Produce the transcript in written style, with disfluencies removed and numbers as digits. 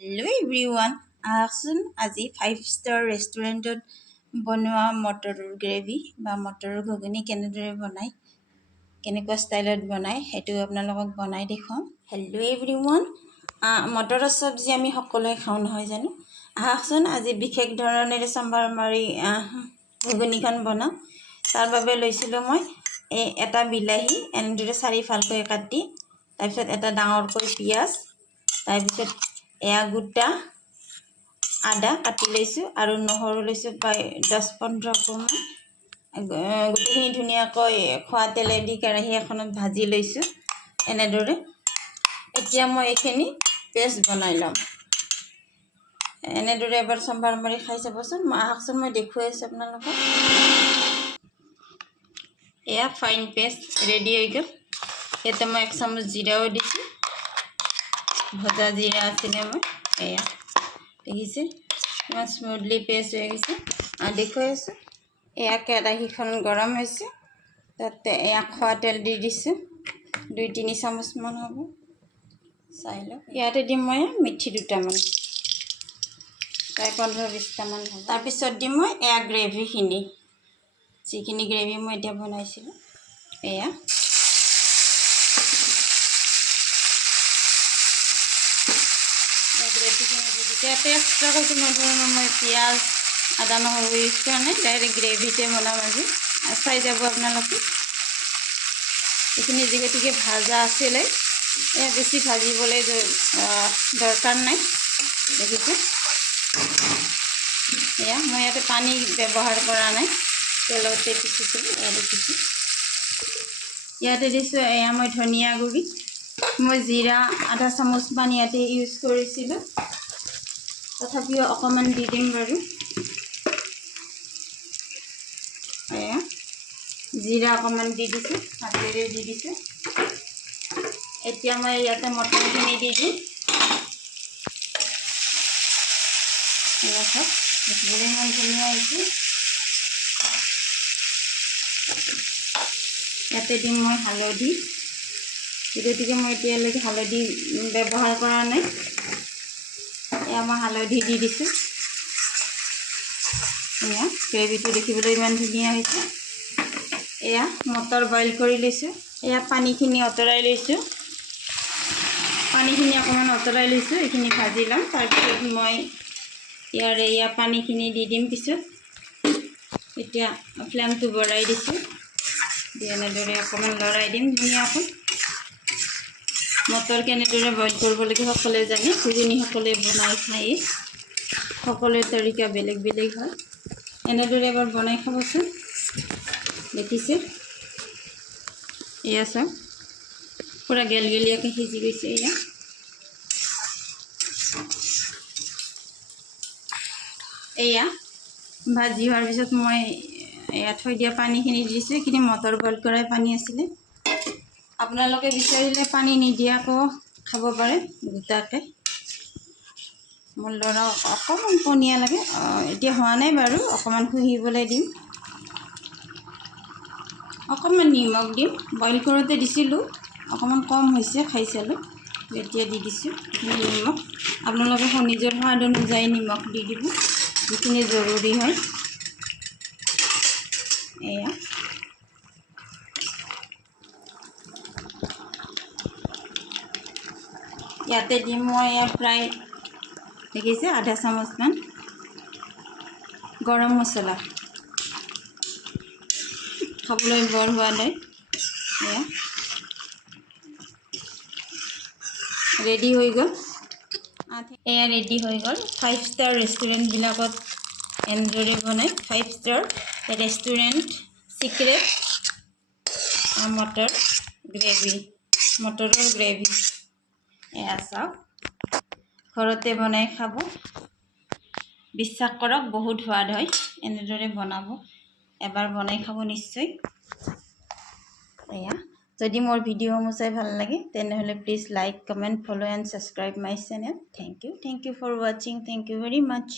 Hello' everyone, আহকচোন আজি 5 star ৰেষ্টুৰেণ্টত বনোৱা মটৰৰ গ্ৰেভি বা মটৰৰ ঘুগুনি কেনেদৰে বনায়, কেনেকুৱা ষ্টাইলত বনায় সেইটো আপোনালোকক বনাই দেখুৱাম। হেল্ল' এভৰিৱান, মটৰৰ চব্জি আমি সকলোৱে খাওঁ নহয় জানো। আহকচোন আজি বিশেষ ধৰণেৰে চম্বাৰ মাৰি ঘুগুনিখন বনাওঁ। তাৰ বাবে লৈছিলোঁ মই এটা বিলাহী এনেদৰে 4 ফালকৈ কাটি, তাৰপিছত এটা ডাঙৰকৈ পিঁয়াজ, তাৰপিছত এয়া গোটা আদা কাটি লৈছোঁ আৰু নহৰু লৈছোঁ প্ৰায় 10-15 কোমান। গোটেইখিনি ধুনীয়াকৈ খোৱা তেলেদি কেৰাহী এখনত ভাজি লৈছোঁ এনেদৰে। এতিয়া মই এইখিনি পেষ্ট বনাই ল'ম। এনেদৰে এবাৰ চম্ভাৰ মাৰি খাই চাবচোন। আহকচোন মই দেখুৱাই আছোঁ আপোনালোকক। এয়া ফাইন পেষ্ট ৰেডি হৈ গ'ল। ইয়াতে মই 1 চামুচ জিৰাও দিছোঁ, ভজা জিৰা আছিলে মই। এয়া দেখিছে ইমান স্মুথলি পেষ্ট হৈ গৈছে। দেখুৱাই আছোঁ। এয়া কেৰাহীখন গৰম হৈছে, তাতে এয়া খোৱা তেল দি দিছোঁ 2-3 চামুচমান হ'ব, চাই লওক। ইয়াতে দিম মই মিঠি দুটামান, প্ৰায় 15-20টামান হ'ব। তাৰপিছত দিম মই এয়া গ্ৰেভিখিনি, যিখিনি গ্ৰেভি মই এতিয়া বনাইছিলোঁ। এয়া গ্ৰেভিখিনি দি দিছোঁ। ইয়াতে এক্সট্ৰাকৈ কোনো ধৰণৰ মই পিঁয়াজ আদা নহৰু ইউজ কৰা নাই, ডাইৰেক্ট গ্ৰেভিতে বনাম আজি। চাই যাব আপোনালোকে। এইখিনি যিহেতুকে ভাজা আছিলে, এয়া বেছি ভাজিবলৈ দৰকাৰ নাই। দেখিছে এয়া মই ইয়াতে পানী ব্যৱহাৰ কৰা নাই, তেলতে পিচিছিলোঁ। এয়া দেখিছোঁ। ইয়াতে দিছোঁ এয়া মই ধনিয়া গুড়ি, মই জিৰা আধা চামুচমান ইয়াতে ইউজ কৰিছিলোঁ, তথাপিও অকণমান দি দিম বাৰু। এয়া জিৰা অকণমান দি দিছোঁ, হাতেৰে দি দিছোঁ। এতিয়া মই ইয়াতে মটৰখিনি দি দিম। এয়া চাওক, দেখিবলৈ ইমান ধুনীয়া হৈছে। ইয়াতে দিম মই হালধি, গতিকে মই এতিয়ালৈকে হালধি ব্যৱহাৰ কৰা নাই। এয়া মই হালধি দি দিছোঁ। এয়া গ্ৰেভিটো দেখিবলৈ ইমান ধুনীয়া হৈছে। এয়া মটৰ বইল কৰি লৈছোঁ। এয়া পানীখিনি অঁতৰাই লৈছোঁ, এইখিনি ভাজি ল'ম। তাৰপিছত মই এয়া পানীখিনি দি দিম পিছত। এতিয়া ফ্লেমটো বঢ়াই দিছোঁ, এনেদৰে অকণমান লৰাই দিম ধুনীয়াকৈ। মটৰ কেনেদৰে বইল কৰিব লাগে সকলোৱে জানে, ঘুগুনি সকলোৱে বনাই খায়েই। সকলোৰে তৰিকা বেলেগ বেলেগ হয়। এনেদৰে এবাৰ বনাই খাবচোন। দেখিছে এয়া চাওক, পূৰা গেলগেলীয়াকৈ সিজি গৈছে। এয়া ভাজি হোৱাৰ পিছত মই এয়া থৈ দিয়া পানীখিনি দিছোঁ। এইখিনি মটৰ বইল কৰাই পানী আছিলে। আপোনালোকে বিচাৰিলে পানী নিদিয়াকৈও খাব পাৰে গোটাকৈ। মোৰ ল'ৰাক অকণমান পনীয়া লাগে, এতিয়া হোৱা নাই বাৰু, অকণমান শুহিবলৈ দিম। অকণমান নিমখ দিম, বইল কৰোঁতে দিছিলোঁ, অকণমান কম হৈছে, খাই চালোঁ, এতিয়া দি দিছোঁ নিমখ। আপোনালোকে নিজৰ সোৱাদ অনুযায়ী নিমখ দি দিব, যিখিনি জৰুৰী হয়। এয়া ইয়াতে দিম মই প্ৰায় দেখিছে আধা চামুচমান গৰম মছলা, খাবলৈ বৰ সোৱাদ হয়। এয়া ৰেডি হৈ গ'ল। এয়া ৰেডি হৈ গ'ল। 5 ষ্টাৰ ৰেষ্টুৰেণ্টবিলাকত এনেদৰে বনায়। 5 ষ্টাৰ ৰেষ্টুৰেণ্ট চিক্ৰেট মটৰৰ গ্ৰেভি। এয়া চাওক, ঘৰতে বনাই খাব, বিশ্বাস কৰক বহুত সোৱাদ হয়। এনেদৰে বনাব, এবাৰ বনাই খাব নিশ্চয়। এয়া যদি মোৰ ভিডিঅ'সমূহ চাই ভাল লাগে তেনেহ'লে please like, comment, follow' and subscribe my channel. Thank you for ৱাচিং। Thank you very much.